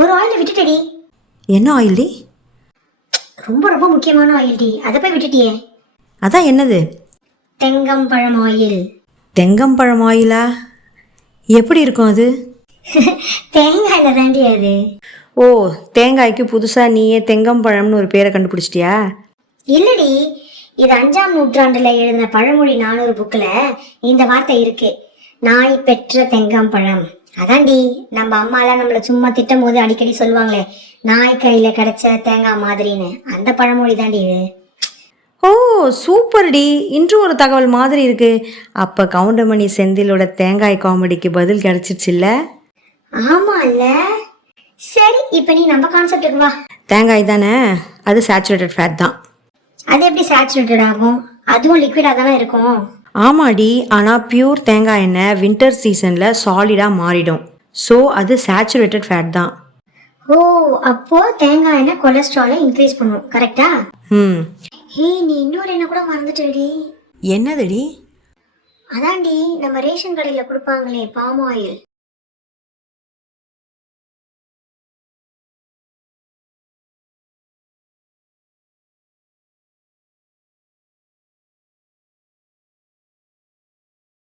ஒரு ஆயில் விட்டுட்டடி. என்ன oil D? ரொம்ப ரொம்ப முக்கியமான ஆயில் டி, அதை போய் விட்டுட்டியே. அதான் என்னது? தெங்கம்பழம் ஆயில். தெங்கம்பழம் ஆயிலா? எப்படி இருக்கும் அது? தேங்காயில் தாண்டி அது. ஓ, தேங்காய்க்கு புதுசாக நீயே தெங்கம்பழம்னு ஒரு பேரை கண்டுபிடிச்சிட்டியா? இல்லடி, இது 5ஆம் நூற்றாண்டுல எழுதின பழமொழி 400 புக்கில் இந்த வார்த்தை இருக்கு. நாய் பெற்ற தெங்கம்பழம். அதான்டி நம்ம அம்மாலாம் நம்மளை சும்மா திட்டும் போது அடிக்கடி சொல்லுவாங்களே, நாய் கையில் கிடைச்ச தேங்காய் மாதிரின்னு. அந்த பழமொழி தாண்டி இது. ஓ சூப்பர் டி, இன்று ஒரு தகவல் மாதிரி இருக்கு. அப்போ கவுண்டமணி செந்திலோட தேங்காய் காமெடிக்கு பதில் கிடைச்சிருச்சுல்ல? ஆமா இல்ல. சரி, இப்போ நீ நம்ம கான்செப்டுக்கு வா. தேங்காய் தானே, அது சேச்சுரேட்டட் ஃபேட் தான். அது எப்படி சேச்சுரேட்டட் ஆகும்? அதுவும் லிக்விடாக தானே இருக்கும். ஆமாடி, ஆனால் பியூர் தேங்காய் எண்ணெய் வின்டர் சீசனில் சாலிடாக மாறிடும். ஸோ அது சேச்சுரேட்டட் ஃபேட் தான். ஓ, அப்போ தேங்காய் எண்ணெய் கொலஸ்ட்ராலை இன்க்ரீஸ் பண்ணும், கரெக்டா? ஹே, நீ இன்னொரு என்ன கூட மறந்துட்டடி. என்னதுடி? அதான்டி நம்ம ரேஷன் கடையில் கொடுப்பாங்களே பாம் ஆயில்.